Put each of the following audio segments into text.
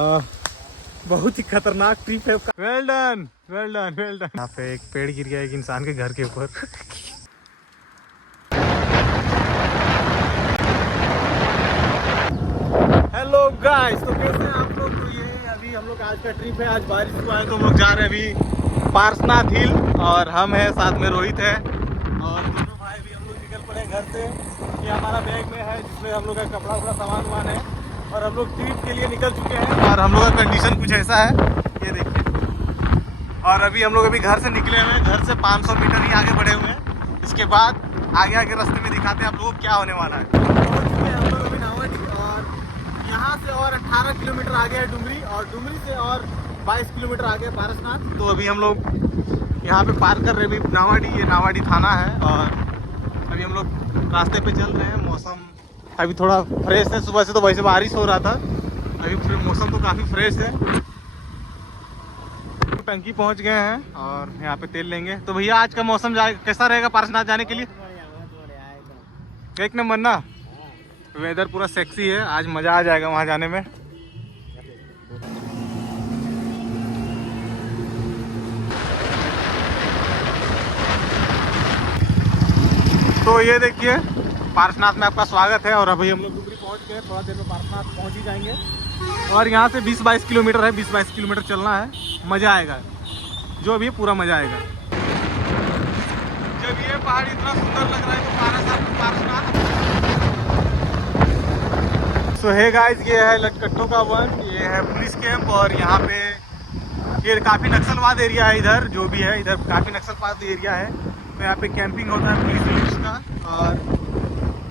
बहुत ही खतरनाक ट्रिप है। Well done well done well done. यहाँ पे एक पेड़ गिर गया एक इंसान के घर के ऊपर। हेलो गाइस, तो कैसे हैं आप लोग? तो ये अभी हम लोग आज का ट्रिप है। आज बारिश हुआ है तो हम लोग जा रहे हैं अभी पारसनाथ हिल, और हम हैं साथ में रोहित है और दोनों भाई भी हम लोग निकल पड़े घर से। ये हमारा बैग में है जिसमें हम लोग का कपड़ा वपड़ा सामान वामान है, और हम लोग ट्रिप के लिए निकल चुके हैं। और हम लोग का कंडीशन कुछ ऐसा है, ये देखिए। और अभी हम लोग घर से निकले हुए हैं, घर से 500 मीटर ही आगे बढ़े हुए हैं। इसके बाद आगे आगे रास्ते में दिखाते हैं आप लोगों को क्या होने वाला है। हम लोग अभी नावाडी, और यहाँ से और 18 किलोमीटर आगे है डुमरी, और डुमरी से और 22 किलोमीटर आगे है पारसनाथ। तो अभी हम लोग यहाँ पे पार कर रहे हैं अभी नावाडी, ये नावाडी थाना है। और अभी हम लोग रास्ते पे चल रहे हैं। मौसम अभी थोड़ा फ्रेश है, सुबह से तो वैसे बारिश हो रहा था, अभी फिर मौसम तो काफ़ी फ्रेश है। टंकी पहुंच गए हैं और यहाँ पे तेल लेंगे। तो भैया आज का मौसम कैसा रहेगा पारसनाथ जाने के लिए? एक नंबर ना, वेदर पूरा सेक्सी है, आज मज़ा आ जाएगा वहाँ जाने में। तो ये देखिए पारसनाथ में आपका स्वागत है। और अभी हम लोग डुमरी पहुँच गए, थोड़ा देर में पारसनाथ पहुँच ही जाएंगे। और यहाँ से 20-22 किलोमीटर है, 20-22 किलोमीटर चलना है। मज़ा आएगा, जो भी पूरा मज़ा आएगा। जब ये पहाड़ इतना सुंदर लग रहा है तो पारसनाथ। सो हे गाइस, ये है लटकट्टों का वन, ये है पुलिस कैंप। और यहाँ पे ये काफ़ी नक्सलवाद एरिया है, इधर जो भी है इधर काफ़ी नक्सलवाद एरिया है। तो यहाँ पे कैंपिंग होता है पुलिस का। और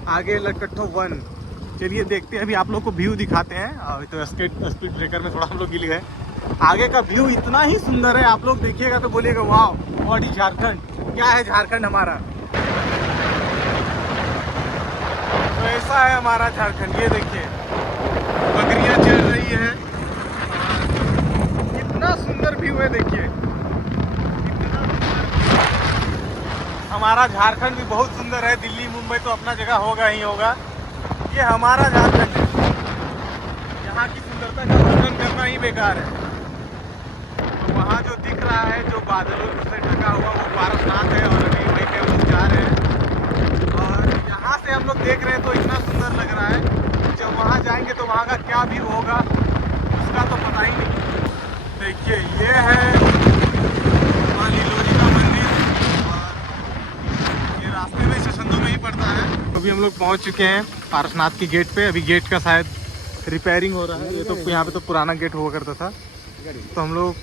आगे लटकट्टों वन, चलिए देखते हैं। अभी आप लोग को व्यू दिखाते हैं। और तो स्पीड ब्रेकर में थोड़ा हम लोग गिर गए। आगे का व्यू इतना ही सुंदर है, आप लोग देखिएगा तो बोलिएगा वाह व्हाट इज झारखंड, क्या है झारखंड हमारा। तो ऐसा है हमारा झारखंड। ये देखिए बकरियां चल रही है, इतना सुंदर व्यू है। देखिए हमारा झारखंड भी बहुत सुंदर है। दिल्ली मुंबई तो अपना जगह होगा ही होगा, ये हमारा झारखंड है। यहाँ की सुंदरता का वर्णन करना ही बेकार है। तो वहाँ जो दिख रहा है, जो बादलों से ढका हुआ, वो पारसनाथ है। और अभी वहीं पे हम लोग जा रहे हैं। और यहाँ से हम लोग देख रहे हैं तो इतना सुंदर लग रहा है। जब वहाँ जाएंगे तो वहाँ का क्या व्यू होगा उसका तो पता ही नहीं। देखिए ये है माँ लीलोरी का मंदिर, और ये रास्ते में ससंदो में ही पड़ता है। अभी हम लोग पहुँच चुके हैं पारसनाथ की गेट पे। अभी गेट का शायद रिपेयरिंग हो रहा है। ये तो यहाँ पे तो पुराना गेट हुआ करता था। तो हम लोग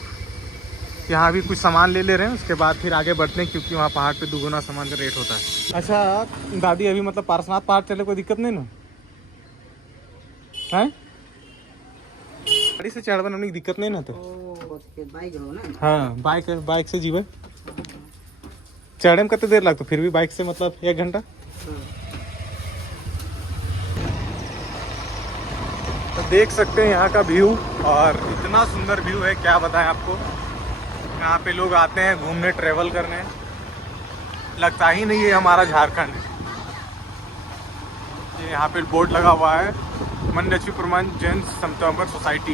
यहाँ भी कुछ सामान ले रहे हैं, उसके बाद फिर आगे बढ़ते हैं, क्योंकि वहाँ पहाड़ पे दुगुना सामान का रेट होता है। अच्छा दादी, अभी मतलब पारसनाथ पहाड़ चले कोई दिक्कत नहीं ना है? गाड़ी से चढ़ बनाने की दिक्कत नहीं ना? तो हाँ बाइक से जीवे चढ़े में कितने देर लगता? फिर भी बाइक से मतलब 1 घंटा। तो देख सकते हैं यहाँ का व्यू, और इतना सुंदर व्यू है क्या बताएं आपको। यहाँ पे लोग आते हैं घूमने, ट्रेवल करने, लगता ही नहीं है हमारा झारखंड। ये यहाँ पे बोर्ड लगा हुआ है, मनलक्ष्मी प्रमाण जैन समतावर सोसाइटी।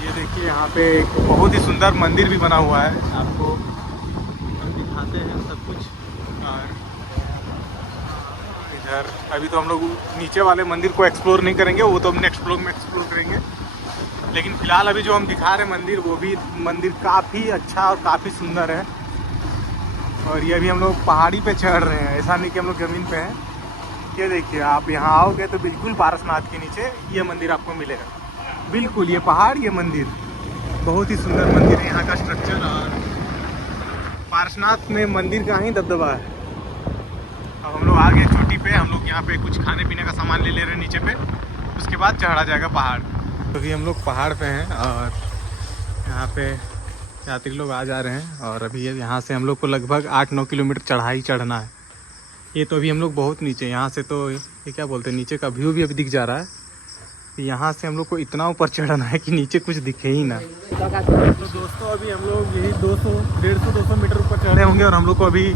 ये देखिए यहाँ पे एक बहुत ही सुंदर मंदिर भी बना हुआ है, आपको हम दिखाते हैं सब कुछ। और इधर अभी तो हम लोग नीचे वाले मंदिर को एक्सप्लोर नहीं करेंगे, वो तो हम नेक्स्ट ब्लॉग में एक्सप्लोर करेंगे। लेकिन फिलहाल अभी जो हम दिखा रहे हैं मंदिर, वो भी मंदिर काफ़ी अच्छा और काफ़ी सुंदर है। और ये अभी हम लोग पहाड़ी पे चढ़ रहे हैं, ऐसा नहीं कि हम लोग ज़मीन पे हैं। ये देखिए आप यहाँ आओगे तो बिल्कुल पारसनाथ के नीचे ये मंदिर आपको मिलेगा। बिल्कुल ये पहाड़, ये मंदिर, बहुत ही सुंदर मंदिर है। यहाँ का स्ट्रक्चर, और पारसनाथ में मंदिर का ही दबदबा है। अब हम लोग आगे चोटी पे, हम लोग यहाँ पे कुछ खाने पीने का सामान ले रहे हैं नीचे पे, उसके बाद चढ़ा जाएगा पहाड़। तो अभी हम लोग पहाड़ पे हैं और यहाँ पे यात्री लोग आ जा रहे हैं। और अभी यहाँ से हम लोग को लगभग 8-9 किलोमीटर चढ़ाई चढ़ना है। ये तो अभी हम लोग बहुत नीचे, यहाँ से तो ये क्या बोलते हैं, नीचे का व्यू भी अभी दिख जा रहा है। यहाँ से हम लोग को इतना ऊपर चढ़ना है कि नीचे कुछ दिखे ही ना। तो दोस्तों अभी हम लोग यही 150-200 मीटर ऊपर चढ़े होंगे, और हम लोग को अभी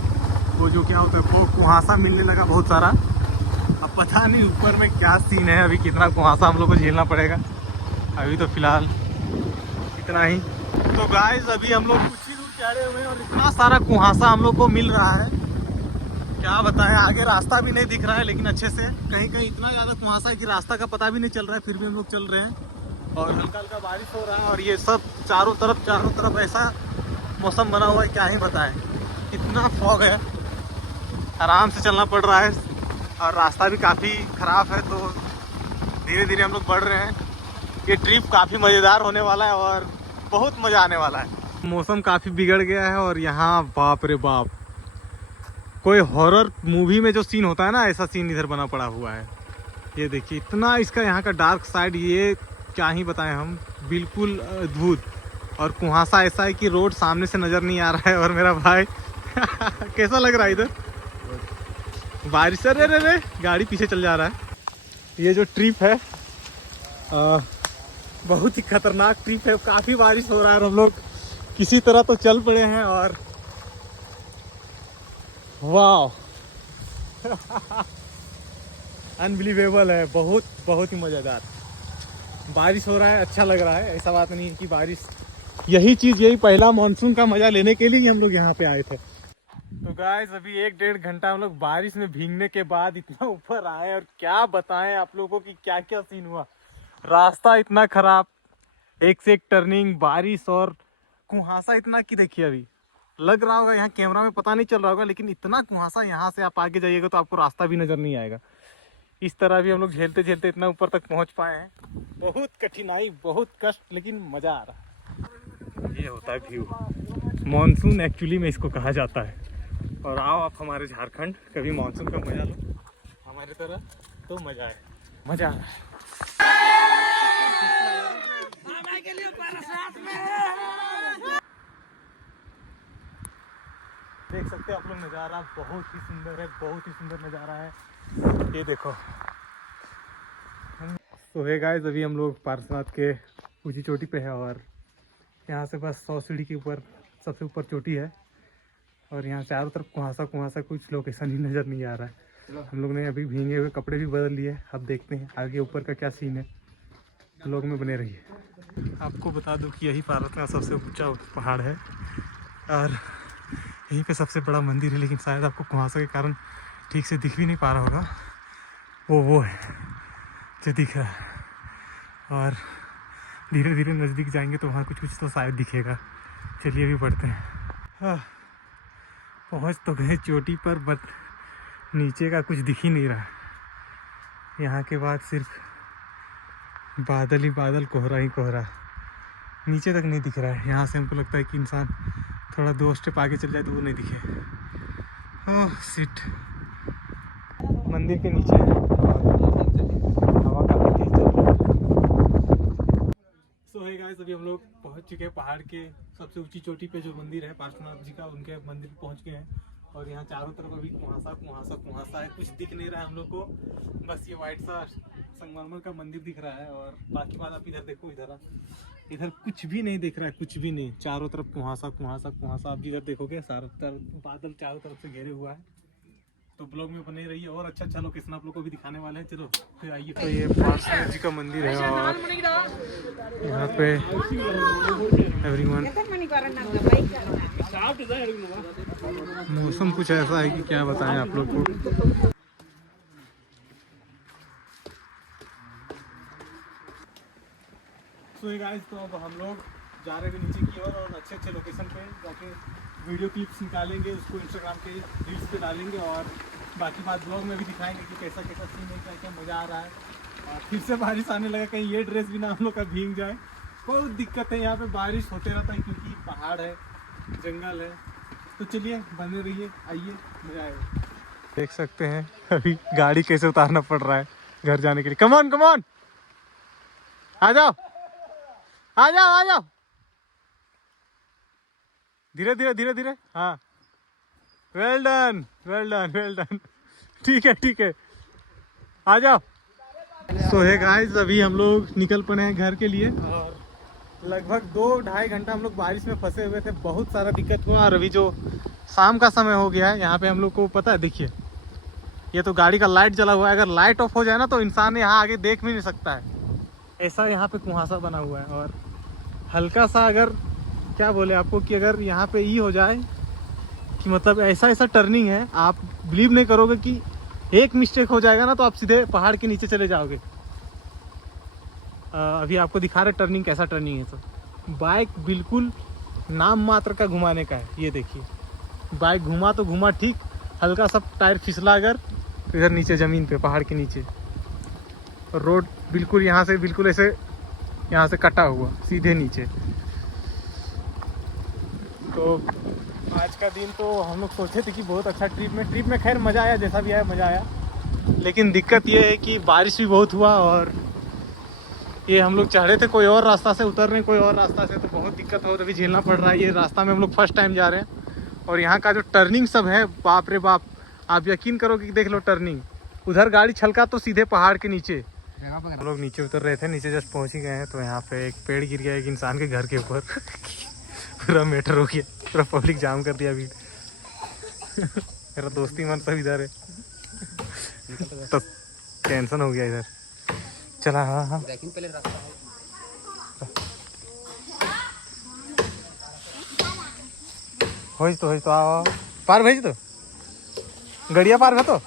वो जो क्या होता है वो कुहासा मिलने लगा बहुत सारा। अब पता नहीं ऊपर में क्या सीन है, अभी कितना कुहासा हम लोग को झेलना पड़ेगा। अभी तो फिलहाल इतना ही। तो गाइस अभी हम लोग कुछ ही दूर चढ़े हुए हैं और इतना सारा कुहासा हम लोग को मिल रहा है, क्या बताएं। आगे रास्ता भी नहीं दिख रहा है लेकिन अच्छे से, कहीं कहीं इतना ज़्यादा कुहासा है कि रास्ता का पता भी नहीं चल रहा है, फिर भी हम लोग चल रहे हैं। और हल्का हल्का बारिश हो रहा है और ये सब चारों तरफ ऐसा मौसम बना हुआ है, क्या ही बताएं। इतना फॉग है, आराम से चलना पड़ रहा है और रास्ता भी काफ़ी ख़राब है, तो धीरे धीरे हम लोग बढ़ रहे हैं। ये ट्रिप काफ़ी मज़ेदार होने वाला है और बहुत मज़ा आने वाला है। मौसम काफ़ी बिगड़ गया है और यहाँ बाप रे बाप, कोई हॉरर मूवी में जो सीन होता है ना, ऐसा सीन इधर बना पड़ा हुआ है। ये देखिए इतना इसका यहाँ का डार्क साइड, ये क्या ही बताएं हम, बिल्कुल अद्भुत। और कुहासा ऐसा है कि रोड सामने से नज़र नहीं आ रहा है। और मेरा भाई कैसा लग रहा है इधर बारिश से? रे गाड़ी पीछे चल जा रहा है। ये जो ट्रिप है बहुत ही खतरनाक ट्रिप है, काफ़ी बारिश हो रहा है और हम लोग किसी तरह तो चल पड़े हैं। और वाह अनबिलीवेबल है, बहुत ही मज़ेदार। बारिश हो रहा है, अच्छा लग रहा है, ऐसा बात नहीं है कि बारिश, यही पहला मानसून का मज़ा लेने के लिए ही हम लोग यहाँ पे आए थे। तो गाइस अभी 1-1.5 घंटा हम लोग बारिश में भीगने के बाद इतना ऊपर आए और क्या बताएं आप लोगों को कि क्या क्या सीन हुआ। रास्ता इतना ख़राब, एक से एक टर्निंग, बारिश और कुहासा इतना कि देखिए अभी लग रहा होगा यहाँ कैमरा में पता नहीं चल रहा होगा, लेकिन इतना कुहासा, यहाँ से आप आगे जाइएगा तो आपको रास्ता भी नज़र नहीं आएगा। इस तरह भी हम लोग झेलते झेलते इतना ऊपर तक पहुँच पाए हैं। बहुत कठिनाई, बहुत कष्ट, लेकिन मज़ा आ रहा है। ये होता है व्यू, मानसून एक्चुअली में इसको कहा जाता है। और आओ आप हमारे झारखंड, कभी मानसून का मज़ा लो हमारी तरह, तो मज़ा है, मज़ा आ रहा है। देख सकते हैं आप लोग नज़ारा, बहुत ही सुंदर है, बहुत ही सुंदर नज़ारा है। ये देखो। तो है गाइस अभी हम लोग पार्श्वनाथ के ऊंची चोटी पे है और यहाँ से बस 100 सीढ़ी के ऊपर सबसे ऊपर चोटी है और यहाँ चारों तरफ कुहासा, कुछ लोकेशन ही नज़र नहीं आ रहा है। हम लोग ने अभी भीगे हुए कपड़े भी बदल लिए। अब देखते हैं आगे ऊपर का क्या सीन है, लोग में बने रहिए। आपको बता दूं कि यही भारत का सबसे ऊंचा पहाड़ है और यहीं पे सबसे बड़ा मंदिर है, लेकिन शायद आपको कुहासा के कारण ठीक से दिख भी नहीं पा रहा होगा। वो है जो दिख रहा है और धीरे धीरे नज़दीक जाएंगे तो वहाँ कुछ तो शायद दिखेगा। चलिए अभी बढ़ते हैं। पहुँच तो गए चोटी पर, बट नीचे का कुछ दिख ही नहीं रहा। यहाँ के बाद सिर्फ बादल ही बादल, कोहरा ही कोहरा, नीचे तक नहीं दिख रहा है। यहाँ से हमको लगता है कि इंसान थोड़ा 2 स्टेप आगे चल जाए तो वो नहीं दिखे। ओह शिट, मंदिर के नीचे है, हवा काफी तेज चल रहा है। सो है गाइस अभी हम लोग पहुँच चुके हैं पहाड़ के सबसे ऊंची चोटी पे, जो मंदिर है पार्श्वनाथ जी का, उनके मंदिर पहुँच गए हैं। और यहाँ चारों तरफ अभी कुहासा है, कुछ दिख नहीं रहा है हम लोग को, बस ये वाइट सा संगमरमर का मंदिर दिख रहा है। और बाकी बात आप इधर देखो, इधर कुछ भी नहीं दिख रहा है, कुछ भी नहीं, चारों तरफ कुहासा। आप जिधर देखोगे सारा तरफ बादल चारों तरफ से घेरे हुआ है। तो ब्लॉग में बने रहिए और अच्छा लोकेशन आप लोग को भी दिखाने वाले हैं। चलो फिर आइए। तो ये पार्श्वनाथ जी का मंदिर है और यहाँ पे एवरीवन, मौसम कुछ ऐसा है कि क्या बताएं आप लोग को। तो गाइस तो अब हम लोग जा रहे हैं नीचे की ओर और अच्छे लोकेशन पे जाके वीडियो क्लिप्स निकालेंगे, उसको इंस्टाग्राम के रील्स पे डालेंगे और बाकी बात ब्लॉग में भी दिखाएंगे कि कैसा सीन है, क्या मज़ा आ रहा है। और फिर से बारिश आने लगा, कहीं ये ड्रेस भी ना हम लोग का भीग जाए। बहुत दिक्कत है, यहाँ पे बारिश होते रहता है क्योंकि पहाड़ है, जंगल है। तो चलिए बने रहिए, आइए मज़ा आएगा। देख सकते हैं अभी गाड़ी कैसे उतारना पड़ रहा है घर जाने के लिए। कमॉन आ जाओ, धीरे। हाँ, वेल डन। ठीक है, आ जाओ। सो है गाइस अभी हम लोग निकल पड़े हैं घर के लिए और लगभग 2-2.5 घंटा हम लोग बारिश में फंसे हुए थे, बहुत सारा दिक्कत हुआ। और अभी जो शाम का समय हो गया है, यहाँ पे हम लोग को पता है, देखिए ये तो गाड़ी का लाइट जला हुआ है, अगर लाइट ऑफ हो जाए ना तो इंसान यहाँ आगे देख भी नहीं सकता है, ऐसा यहाँ पे कुहासा बना हुआ है। और हल्का सा अगर क्या बोले आपको कि अगर यहाँ पे ई हो जाए कि मतलब ऐसा ऐसा टर्निंग है, आप बिलीव नहीं करोगे कि एक मिस्टेक हो जाएगा ना तो आप सीधे पहाड़ के नीचे चले जाओगे। अभी आपको दिखा रहे टर्निंग कैसा टर्निंग है। तो बाइक बिल्कुल नाम मात्र का घुमाने का है। ये देखिए बाइक घुमा तो घुमा ठीक, हल्का सा टायर फिसला अगर तो इधर नीचे ज़मीन पे पहाड़ के नीचे, और रोड बिल्कुल यहाँ से बिल्कुल ऐसे यहाँ से कटा हुआ सीधे नीचे। तो आज का दिन तो हम लोग सोचे थे कि बहुत अच्छा ट्रिप में खैर मज़ा आया, जैसा भी आया मज़ा आया। लेकिन दिक्कत ये है कि बारिश भी बहुत हुआ, और ये हम लोग चढ़े थे कोई और रास्ता से, उतर रहे कोई और रास्ता से, तो बहुत दिक्कत हो अभी झेलना पड़ रहा है। ये रास्ता में हम लोग फर्स्ट टाइम जा रहे हैं, और यहाँ का जो टर्निंग सब है बाप रे बाप, आप यकीन करोगे कि देख लो टर्निंग, उधर गाड़ी छलका तो सीधे पहाड़ के नीचे। हम लोग नीचे उतर रहे थे, नीचे जस्ट पहुँच ही गए हैं, तो यहाँ पे एक पेड़ गिर गया एक इंसान के घर के ऊपर पूरा मैटर हो गया, पूरा पब्लिक जाम कर दिया अभी। मेरा दोस्ती मन सब इधर है तो टेंशन हो गया इधर। चला हाँ हाँ पहले हो तो आओ पार भेज तो गड़िया पार तो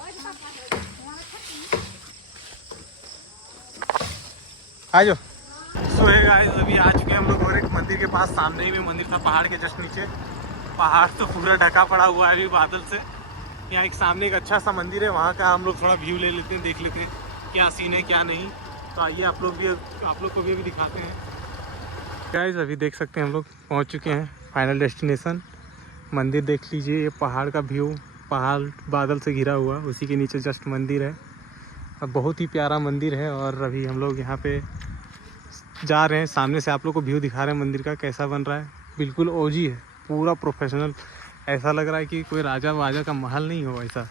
आ जाओ। सो है गाइस, अभी आ चुके हैं हम लोग और एक मंदिर के पास। सामने ही भी मंदिर था पहाड़ के जस्ट नीचे। पहाड़ तो पूरा ढका पड़ा हुआ है अभी बादल से। यहाँ एक सामने एक अच्छा सा मंदिर है, वहाँ का हम लोग थोड़ा व्यू ले लेते हैं, देख लेते हैं क्या सीन है क्या नहीं। तो आइए आप लोग को भी अभी दिखाते हैं। गाइस अभी देख सकते हैं हम लोग पहुँच चुके हैं फाइनल डेस्टिनेशन। मंदिर देख लीजिए, ये पहाड़ का व्यू, पहाड़ बादल से घिरा हुआ, उसी के नीचे जस्ट मंदिर है। अब बहुत ही प्यारा मंदिर है, और अभी हम लोग यहाँ पे जा रहे हैं। सामने से आप लोग को व्यू दिखा रहे हैं मंदिर का कैसा बन रहा है। बिल्कुल ओजी है, पूरा प्रोफेशनल, ऐसा लग रहा है कि कोई राजा वाजा का महल नहीं हो ऐसा,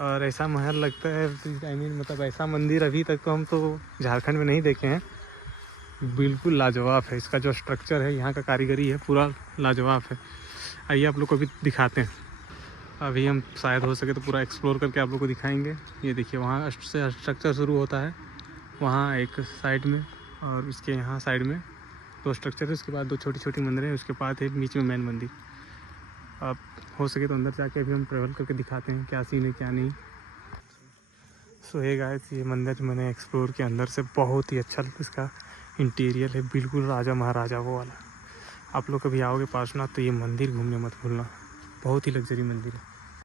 और ऐसा महल लगता है। आई मीन मतलब ऐसा मंदिर अभी तक तो हम तो झारखंड में नहीं देखे हैं। बिल्कुल लाजवाब है, इसका जो स्ट्रक्चर है, यहाँ का कारीगरी है पूरा लाजवाब है। आइए आप लोग को भी दिखाते हैं। अभी हम शायद हो सके तो पूरा एक्सप्लोर करके आप लोग को दिखाएंगे। ये देखिए वहाँ से स्ट्रक्चर शुरू होता है, वहाँ एक साइड में, और इसके यहाँ साइड में 2 स्ट्रक्चर है, उसके बाद 2 छोटी छोटी मंदिर है, उसके बाद है बीच में मेन मंदिर। अब हो सके तो अंदर जाके अभी हम ट्रेवल करके दिखाते हैं क्या सीन है क्या नहीं। सो है गाइस, ये मंदिर जो मैंने एक्सप्लोर किया अंदर से, बहुत ही अच्छा इसका इंटीरियर है, बिल्कुल राजा महाराजा वो वाला। आप लोग कभी आओगे पार्श्वनाथ तो ये मंदिर घूमने मत भूलना, बहुत ही लग्जरी मंदिर है।